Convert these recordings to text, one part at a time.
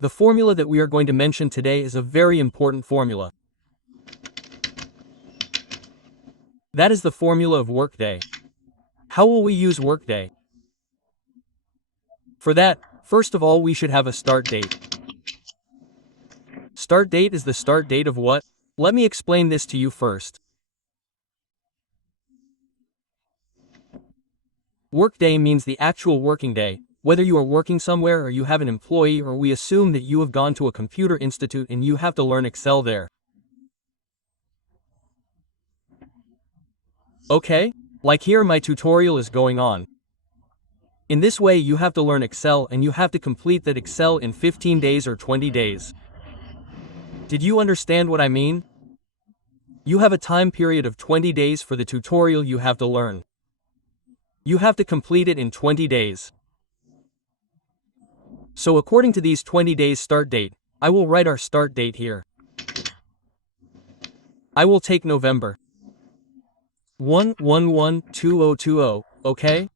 The formula that we are going to mention today is a very important formula. That is the formula of Workday. How will we use Workday? For that, first of all, we should have a start date. Start date is the start date of what? Let me explain this to you first. Workday means the actual working day, whether you are working somewhere or you have an employee, or we assume that you have gone to a computer institute and you have to learn Excel there. Okay? Like here my tutorial is going on. In this way you have to learn Excel and you have to complete that Excel in 15 days or 20 days. Did you understand what I mean? You have a time period of 20 days for the tutorial you have to learn. You have to complete it in 20 days. So according to these 20 days start date, I will write our start date here. I will take November 1/1/1/2020, okay?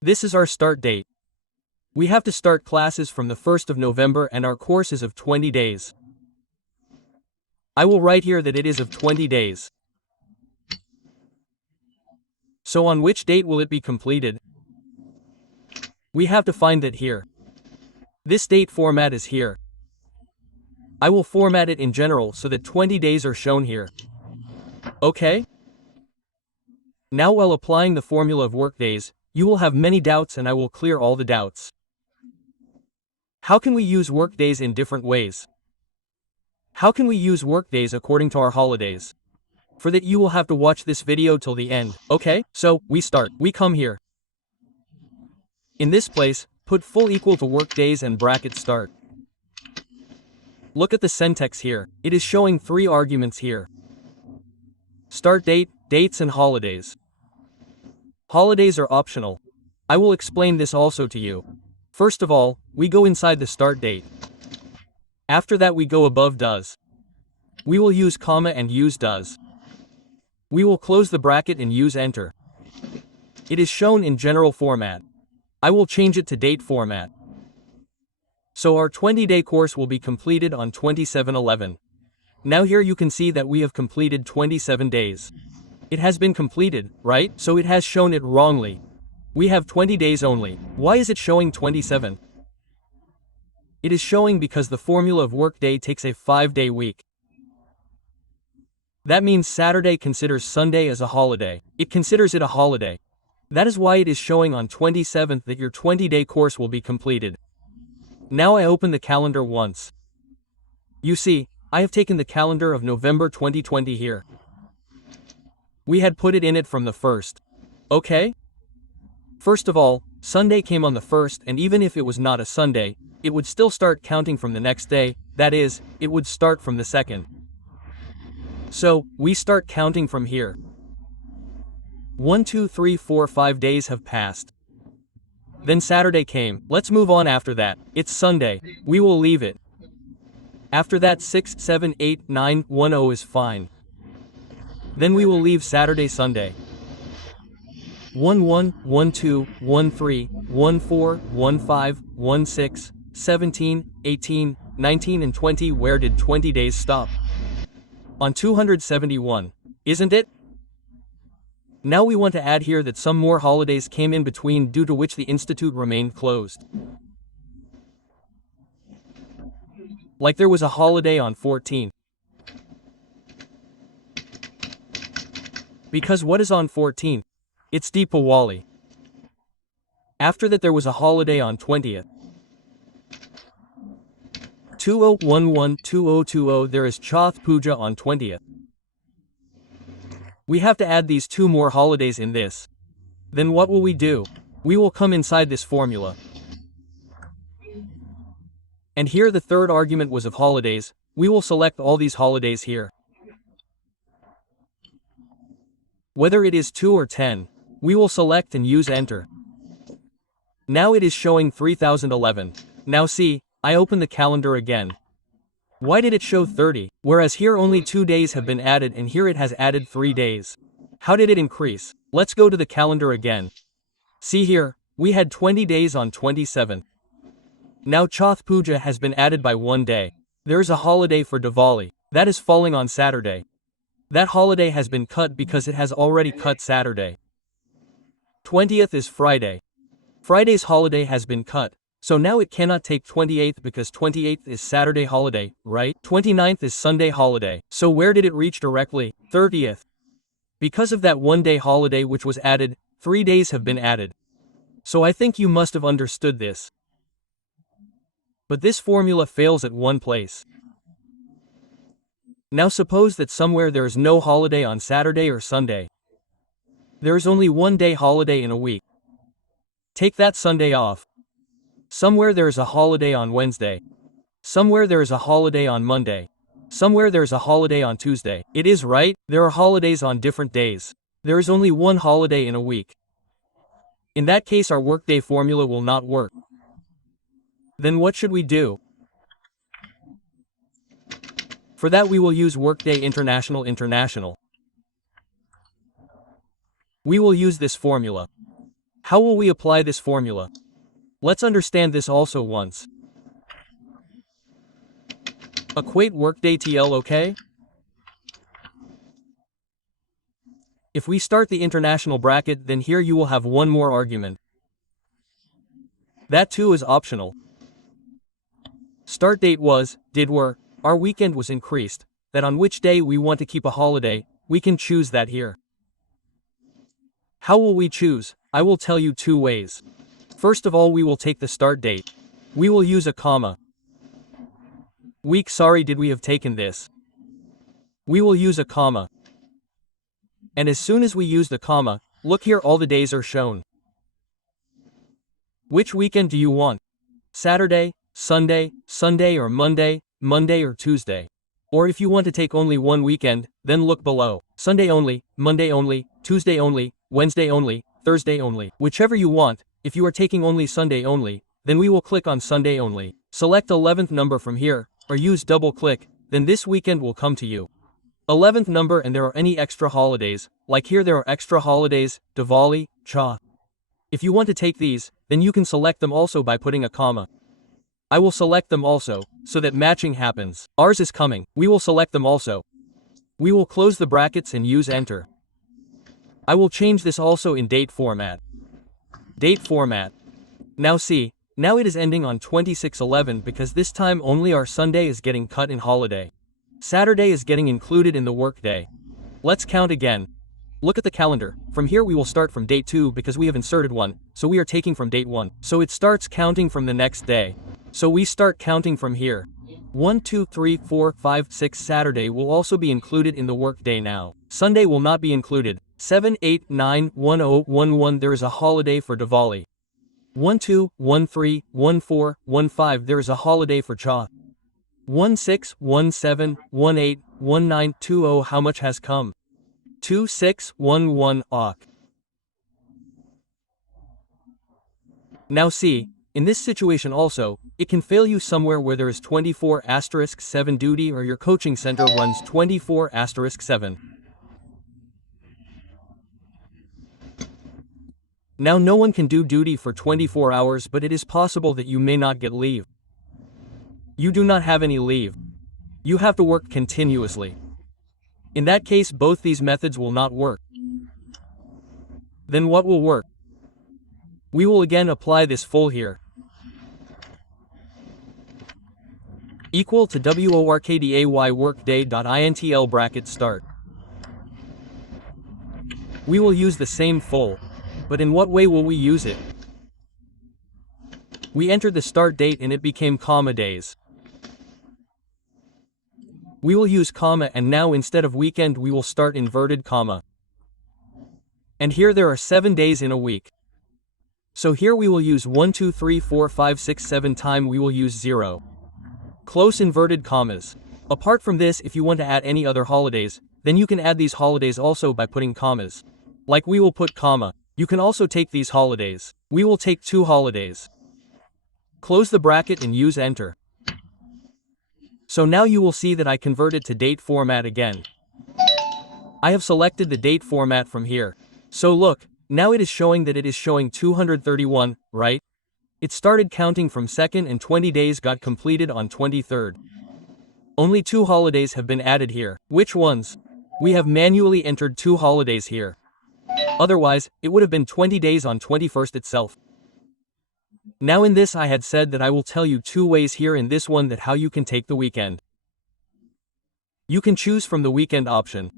This is our start date. We have to start classes from the 1st of November and our course is of 20 days. I will write here that it is of 20 days. So on which date will it be completed? We have to find that here. This date format is here. I will format it in general so that 20 days are shown here. Okay? Now while applying the formula of workdays, you will have many doubts and I will clear all the doubts. How can we use workdays in different ways? How can we use workdays according to our holidays? For that you will have to watch this video till the end, okay? So, we start. We come here. In this place, put full equal to workdays and bracket start. Look at the syntax here. It is showing 3 arguments here. Start date, dates and holidays. Holidays are optional. I will explain this also to you. First of all, we go inside the start date. After that we go above does. We will use comma and use does. We will close the bracket and use enter. It is shown in general format. I will change it to date format. So our 20-day course will be completed on 27/11. Now here you can see that we have completed 27 days. It has been completed, right? So it has shown it wrongly. We have 20 days only. Why is it showing 27? It is showing because the formula of Workday takes a 5-day week. That means Saturday considers Sunday as a holiday. It considers it a holiday. That is why it is showing on 27th that your 20-day course will be completed. Now I open the calendar once. You see, I have taken the calendar of November 2020 here. We had put it in it from the 1st. Okay? First of all, Sunday came on the 1st, and even if it was not a Sunday, it would still start counting from the next day, that is, it would start from the 2nd. So, we start counting from here. 1, 2, 3, 4, 5 days have passed. Then Saturday came. Let's move on after that. It's Sunday. We will leave it. After that 6, 7, 8, 9, 1, 0 is fine. Then we will leave Saturday, Sunday. 1, 1, 1, 2, 1, 3, 1, 4, 1, 5, 1, 6, 17, 18, 19 and 20. Where did 20 days stop? On 271, isn't it? Now we want to add here that some more holidays came in between due to which the institute remained closed. Like there was a holiday on 14th. Because what is on 14th? It's Deepawali. After that there was a holiday on 20th. 2011-2020 there is Chath Puja on 20th. We have to add these 2 more holidays in this. Then what will we do? We will come inside this formula. And here the 3rd argument was of holidays. We will select all these holidays here. Whether it is 2 or 10, we will select and use enter. Now it is showing 3011. Now see, I open the calendar again. Why did it show 30, whereas here only 2 days have been added and here it has added 3 days? How did it increase? Let's go to the calendar again. See here, we had 20 days on 27th. Now Chauth Puja has been added by 1 day. There is a holiday for Diwali. That is falling on Saturday. That holiday has been cut because it has already cut Saturday. 20th is Friday. Friday's holiday has been cut. So now it cannot take 28th because 28th is Saturday holiday, right? 29th is Sunday holiday. So where did it reach directly? 30th. Because of that 1 day holiday which was added, 3 days have been added. So I think you must have understood this. But this formula fails at one place. Now suppose that somewhere there is no holiday on Saturday or Sunday. There is only 1 day holiday in a week. Take that Sunday off. Somewhere there is a holiday on Wednesday. Somewhere there is a holiday on Monday. Somewhere there is a holiday on Tuesday. It is right, there are holidays on different days. There is only 1 holiday in a week. In that case our Workday formula will not work. Then what should we do? For that we will use Workday International. We will use this formula. How will we apply this formula? Let's understand this also once. Equate Workday TL, okay? If we start the international bracket, then here you will have one more argument. That too is optional. Start date was, were, our weekend was increased, that on which day we want to keep a holiday, we can choose that here. How will we choose? I will tell you 2 ways. First of all, we will take the start date. We will use a comma. Week, sorry, did we have taken this? We will use a comma. And as soon as we use the comma, look here, all the days are shown. Which weekend do you want? Saturday, Sunday, Sunday or Monday, Monday or Tuesday? Or if you want to take only 1 weekend, then look below. Sunday only, Monday only, Tuesday only, Wednesday only, Thursday only. Whichever you want. If you are taking only Sunday only, then we will click on Sunday only. Select 11th number from here, or use double click, then this weekend will come to you. 11th number, and there are any extra holidays, like here there are extra holidays, Diwali, Chauth. If you want to take these, then you can select them also by putting a comma. I will select them also, so that matching happens. Ours is coming, we will select them also. We will close the brackets and use enter. I will change this also in date format. Date format. Now see, now it is ending on 26/11 because this time only our Sunday is getting cut in holiday. Saturday is getting included in the workday. Let's count again. Look at the calendar. From here we will start from date 2 because we have inserted 1, so we are taking from date 1. So it starts counting from the next day. So we start counting from here. 1, 2, 3, 4, 5, 6 Saturday will also be included in the workday now. Sunday will not be included. 7, 8, 9, 1, 0, 1, 1 there is a holiday for Diwali. 1, 2, 1, 3, 1, 4, 1, 5 there is a holiday for Chauth. 1, 6, 1, 7, 1, 8, 1, 9, 2, 0 how much has come? 2, 6, 1, 1 ok. Now see, in this situation also, it can fail you somewhere where there is 24*7 duty or your coaching center runs 24*7. Now no one can do duty for 24 hours, but it is possible that you may not get leave. You do not have any leave. You have to work continuously. In that case both these methods will not work. Then what will work? We will again apply this full here. Equal to workday workday.intl bracket start. We will use the same full. But in what way will we use it? We entered the start date and it became comma days. We will use comma, and now instead of weekend we will start inverted comma. And here there are 7 days in a week. So here we will use 1, 2, 3, 4, 5, 6, 7 time we will use 0. Close inverted commas. Apart from this, if you want to add any other holidays, then you can add these holidays also by putting commas. Like we will put comma. You can also take these holidays. We will take 2 holidays. Close the bracket and use enter. So now you will see that I converted to date format again. I have selected the date format from here. So look, now it is showing that it is showing 231, right? It started counting from 2nd and 20 days got completed on 23rd. Only 2 holidays have been added here. Which ones? We have manually entered 2 holidays here. Otherwise, it would have been 20 days on 21st itself. Now in this I had said that I will tell you 2 ways here in this one that how you can take the weekend. You can choose from the weekend option.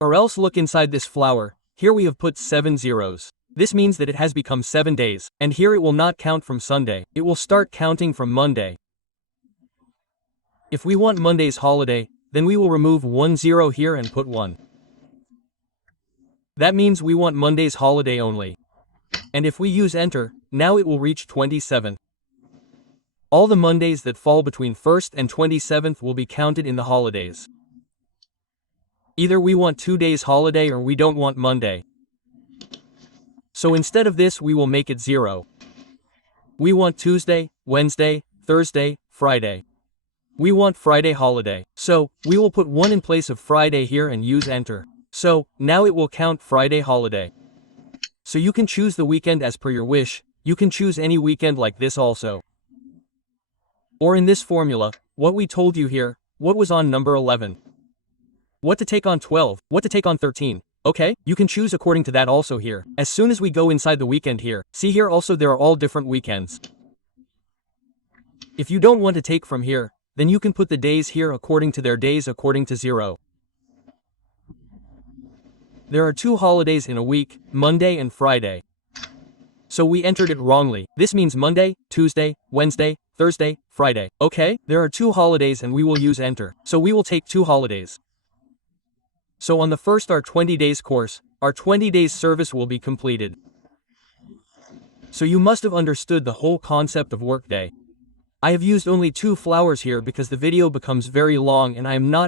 Or else look inside this flower, here we have put 7 zeros. This means that it has become 7 days, and here it will not count from Sunday, it will start counting from Monday. If we want Monday's holiday, then we will remove 1 0 here and put 1. That means we want Monday's holiday only. And if we use enter, now it will reach 27. All the Mondays that fall between 1st and 27th will be counted in the holidays. Either we want 2 days holiday or we don't want Monday. So instead of this we will make it 0. We want Tuesday, Wednesday, Thursday, Friday. We want Friday holiday. So, we will put 1 in place of Friday here and use enter. So, now it will count Friday holiday. So you can choose the weekend as per your wish, you can choose any weekend like this also. Or in this formula, what we told you here, what was on number 11. What to take on 12, what to take on 13. Okay, you can choose according to that also here. As soon as we go inside the weekend here, see here also there are all different weekends. If you don't want to take from here, then you can put the days here according to their days according to 0. There are 2 holidays in a week, Monday and Friday. So we entered it wrongly. This means Monday, Tuesday, Wednesday, Thursday, Friday. Okay, there are 2 holidays and we will use enter. So we will take 2 holidays. So on the first our 20 days course, our 20 days service will be completed. So you must have understood the whole concept of Workday. I have used only 2 flowers here because the video becomes very long and I am not